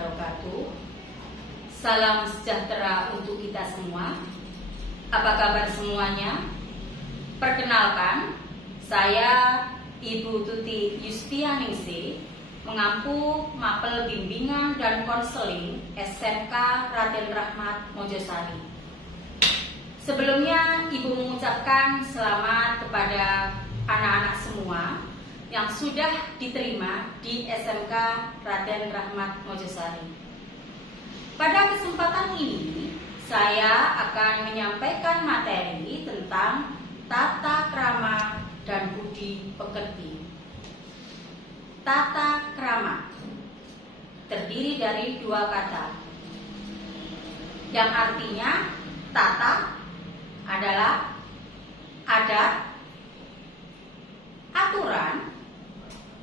wabarakatuh. Salam sejahtera untuk kita semua. Apa kabar semuanya? Perkenalkan, saya Ibu Tuti Yustianingsih, mengampu Mapel Bimbingan dan Konseling SMK Raden Rahmat Mojosari. Sebelumnya, Ibu mengucapkan selamat kepada anak-anak semua yang sudah diterima di SMK Raden Rahmat Mojosari. Pada kesempatan ini, saya akan menyampaikan materi tentang tata krama dan budi pekerti. Tata krama terdiri dari dua kata, yang artinya tata adalah adat, aturan,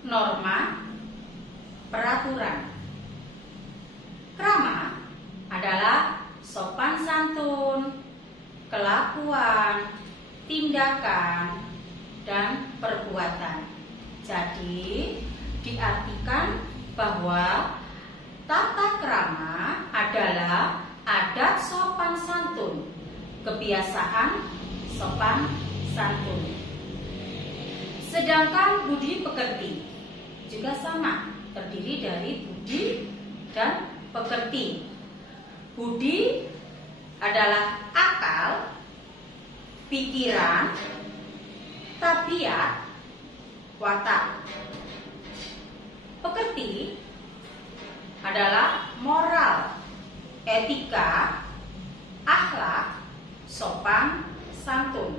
norma, peraturan. Krama adalah sopan santun, kelakuan, tindakan, dan perbuatan. Jadi, diartikan bahwa tata krama adalah adat sopan santun, kebiasaan sopan santun. Sedangkan budi pekerti juga sama, terdiri dari budi dan pekerti. Budi adalah akal, pikiran, tabiat, watak. Pekerti adalah moral, etika, akhlak, sopan santun.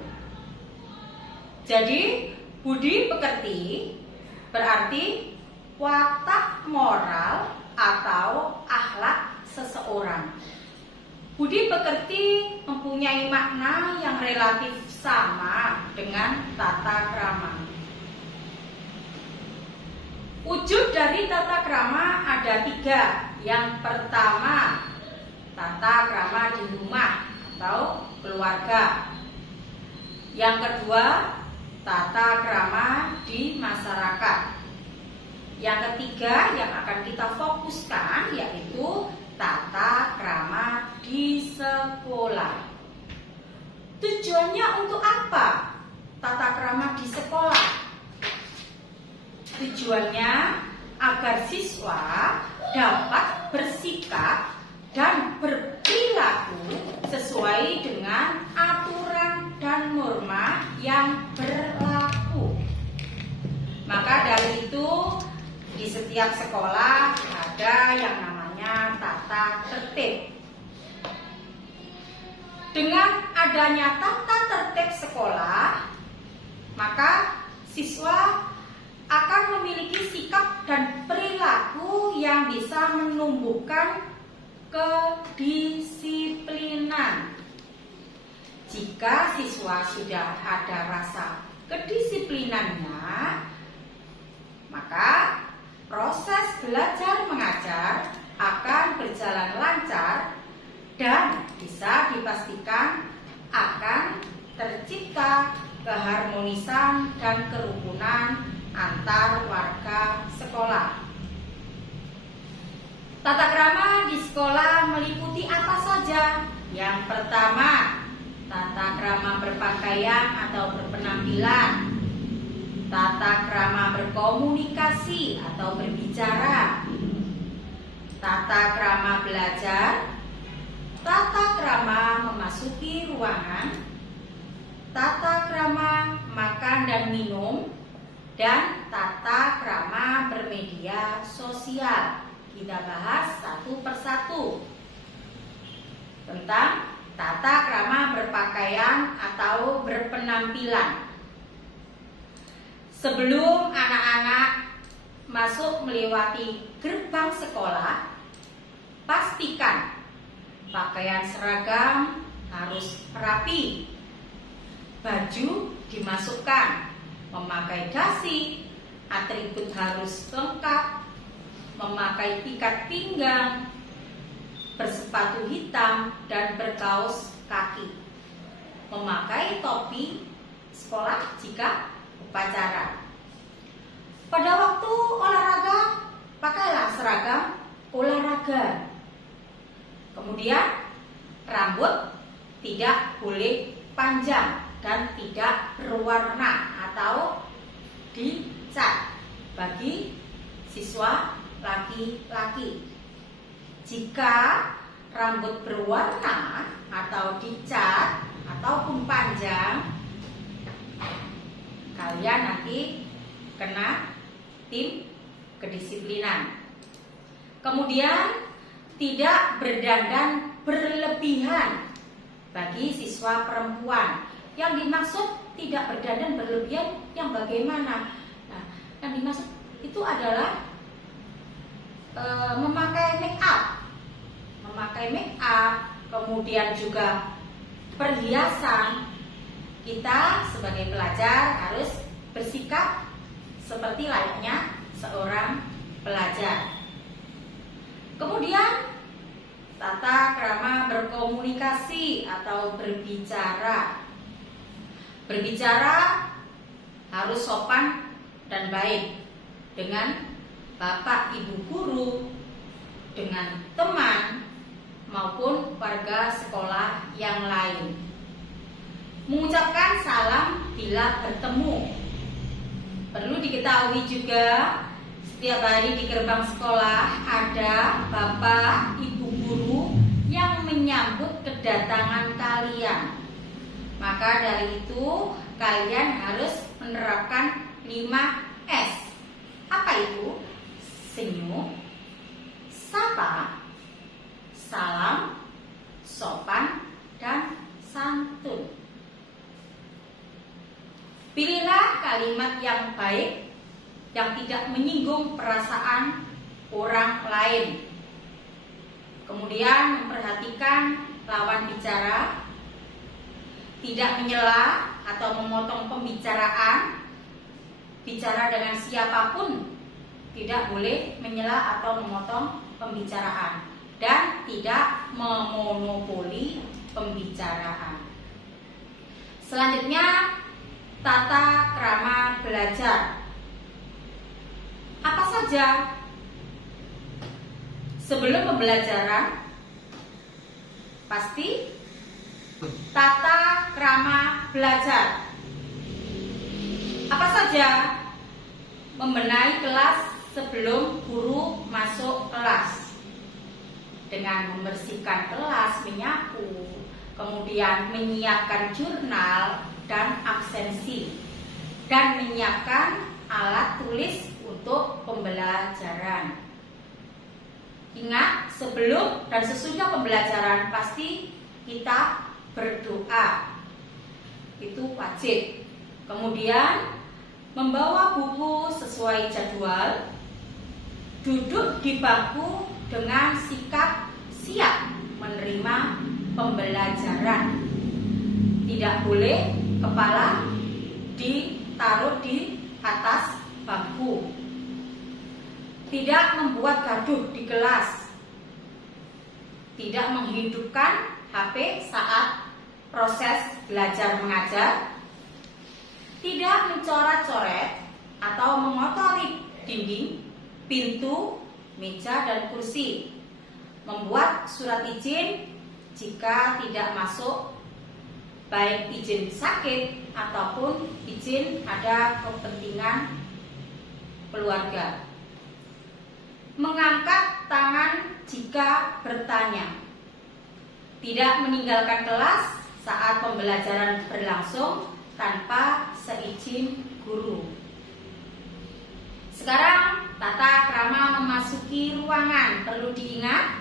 Jadi, budi pekerti berarti watak moral atau akhlak seseorang. Budi pekerti mempunyai makna yang relatif sama dengan tata krama. Wujud dari tata krama ada tiga. Yang pertama, tata krama di rumah atau keluarga. Yang kedua, tata krama di masyarakat. Yang ketiga yang akan kita fokuskan yaitu tata krama di sekolah. Tujuannya untuk apa tata krama di sekolah? Tujuannya agar siswa dapat bersikap dan berperilaku sesuai dengan aturan dan norma yang berlaku. Maka dari itu, di setiap sekolah ada yang namanya tata tertib. Dengan adanya tata tertib sekolah, maka siswa akan memiliki sikap dan perilaku yang bisa menumbuhkan kedisiplinan. Jika siswa sudah ada rasa kedisiplinannya, maka proses belajar mengajar akan berjalan lancar dan bisa dipastikan akan tercipta keharmonisan dan kerukunan antar warga sekolah. Tata krama di sekolah meliputi apa saja? Yang pertama, tata krama berpakaian atau berpenampilan, tata krama berkomunikasi atau berbicara, tata krama belajar, tata krama memasuki ruangan, tata krama makan dan minum, dan tata krama bermedia sosial. Kita bahas satu persatu tentang tata krama berpakaian atau berpenampilan. Sebelum anak-anak masuk melewati gerbang sekolah, pastikan pakaian seragam harus rapi, baju dimasukkan, memakai dasi, atribut harus lengkap, memakai ikat pinggang, bersepatu hitam dan berkaos kaki, memakai topi sekolah jika upacara. Pada waktu olahraga, pakailah seragam olahraga. Kemudian rambut tidak boleh panjang dan tidak berwarna atau dicat bagi siswa laki-laki. Jika rambut berwarna atau dicat ataupun panjang, kalian nanti kena tim kedisiplinan. Kemudian tidak berdandan berlebihan bagi siswa perempuan. Yang dimaksud tidak berdandan berlebihan yang bagaimana? Nah, yang dimaksud itu adalah memakai make up, kemudian juga perhiasan. Kita sebagai pelajar harus bersikap seperti layaknya seorang pelajar. Kemudian tata krama berkomunikasi atau berbicara. Berbicara harus sopan dan baik dengan bapak ibu guru, dengan teman maupun warga sekolah yang lain. Mengucapkan salam bila bertemu. Perlu diketahui juga, setiap hari di gerbang sekolah ada bapak ibu guru yang menyambut kedatangan kalian. Maka dari itu kalian harus menerapkan 5S. Apa itu? Senyum, sapa, salam, sopan, dan santun. Pilihlah kalimat yang baik yang tidak menyinggung perasaan orang lain. Kemudian memperhatikan lawan bicara, tidak menyela atau memotong pembicaraan. Bicara dengan siapapun tidak boleh menyela atau memotong pembicaraan, dan tidak memonopoli pembicaraan. Selanjutnya, tata krama belajar. Apa saja? Sebelum pembelajaran, pasti tata krama belajar. Apa saja? Membenahi kelas sebelum guru masuk kelas, dengan membersihkan kelas, menyapu, kemudian menyiapkan jurnal dan absensi, dan menyiapkan alat tulis untuk pembelajaran. Ingat, sebelum dan sesudah pembelajaran pasti kita berdoa. Itu wajib. Kemudian membawa buku sesuai jadwal, duduk di bangku dengan sikap siap menerima pembelajaran. Tidak boleh kepala ditaruh di atas bangku. Tidak membuat gaduh di kelas. Tidak menghidupkan HP saat proses belajar mengajar. Tidak mencoret-coret atau mengotori dinding, pintu, meja, dan kursi. Membuat surat izin jika tidak masuk, baik izin sakit ataupun izin ada kepentingan keluarga. Mengangkat tangan jika bertanya. Tidak meninggalkan kelas saat pembelajaran berlangsung tanpa seizin guru. Sekarang tata krama memasuki ruangan. Perlu diingat,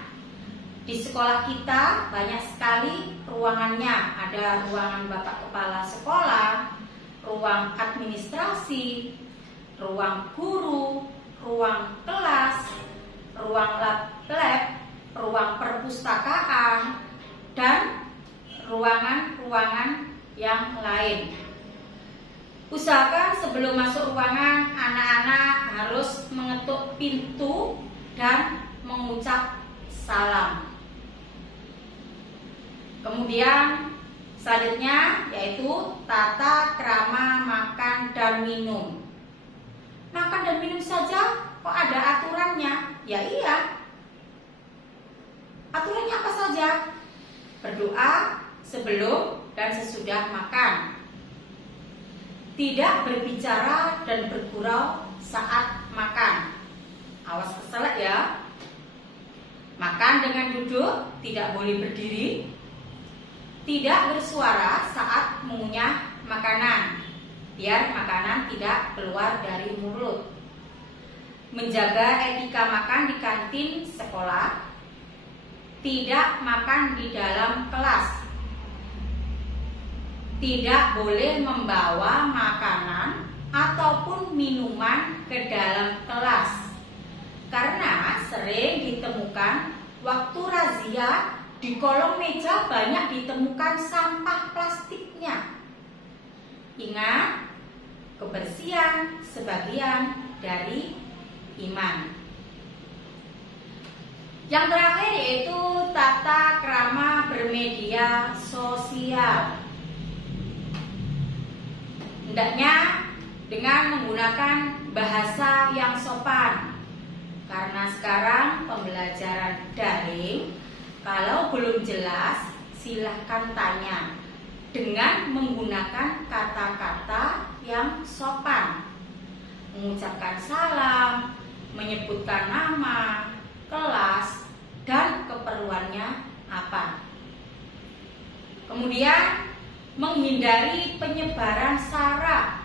di sekolah kita banyak sekali ruangannya. Ada ruangan bapak kepala sekolah, ruang administrasi, ruang guru, ruang kelas, ruang lab, ruang perpustakaan, dan ruangan-ruangan yang lain. Usahakan sebelum masuk ruangan, anak-anak harus mengetuk pintu dan mengucap salam. Kemudian selanjutnya yaitu tata krama makan dan minum. Makan dan minum saja kok ada aturannya? Ya iya, saja. Berdoa sebelum dan sesudah makan. Tidak berbicara dan bergurau saat makan. Awas keselak ya. Makan dengan duduk, tidak boleh berdiri. Tidak bersuara saat mengunyah makanan, biar makanan tidak keluar dari mulut. Menjaga etika makan di kantin sekolah. Tidak makan di dalam kelas. Tidak boleh membawa makanan ataupun minuman ke dalam kelas. Karena sering ditemukan waktu razia di kolong meja banyak ditemukan sampah plastiknya. Ingat, kebersihan sebagian dari iman. Yang terakhir yaitu tata krama bermedia sosial. Hendaknya dengan menggunakan bahasa yang sopan. Karena sekarang pembelajaran daring, kalau belum jelas silahkan tanya dengan menggunakan kata-kata yang sopan. Mengucapkan salam, menyebutkan nama, kelas, dan keperluannya apa. Kemudian menghindari penyebaran sara,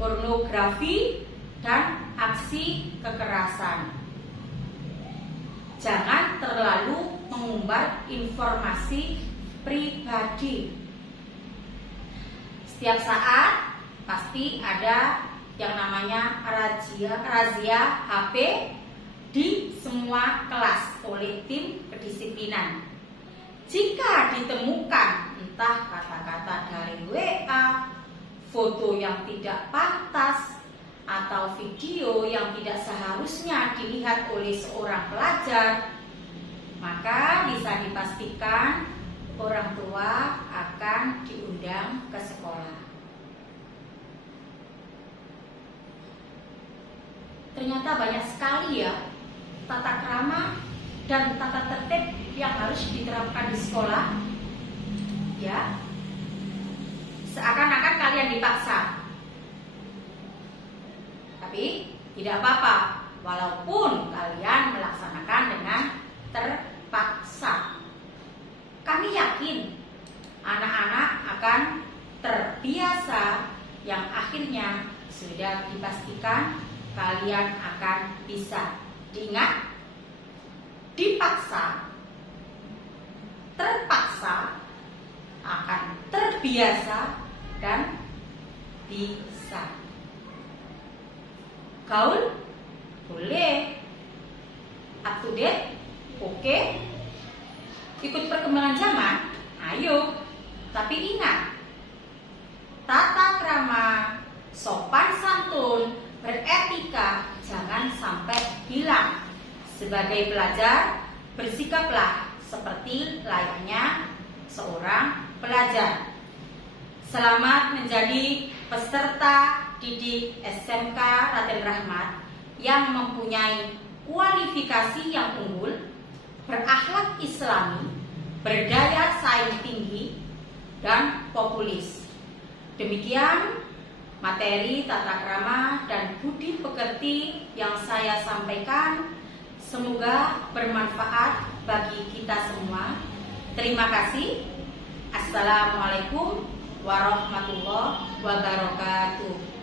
pornografi, dan aksi kekerasan. Jangan terlalu mengumbar informasi pribadi. Setiap saat pasti ada yang namanya razia HP di semua kelas oleh tim kedisiplinan. Jika ditemukan entah kata-kata dari WA, foto yang tidak pantas, atau video yang tidak seharusnya dilihat oleh seorang pelajar, maka bisa dipastikan orang tua akan diundang ke sekolah. Ternyata banyak sekali ya tata krama dan tata tertib yang harus diterapkan di sekolah. Ya, seakan-akan kalian dipaksa. Tapi tidak apa-apa, walaupun kalian melaksanakan dengan terpaksa. Kami yakin anak-anak akan terbiasa, yang akhirnya sudah dipastikan kalian akan bisa. Diingat, dipaksa, terpaksa, akan terbiasa, dan bisa. Gaul boleh, up to date, oke. Ikut perkembangan zaman, ayo. Tapi ingat, tata krama, sopan santun, beretika jangan sampai hilang. Sebagai pelajar, bersikaplah seperti layaknya seorang pelajar. Selamat menjadi peserta didik SMK Raden Rahmat yang mempunyai kualifikasi yang unggul, berakhlak islami, berdaya saing tinggi, dan populis. Demikian materi tata krama dan budi pekerti yang saya sampaikan. Semoga bermanfaat bagi kita semua. Terima kasih. Assalamualaikum warahmatullahi wabarakatuh.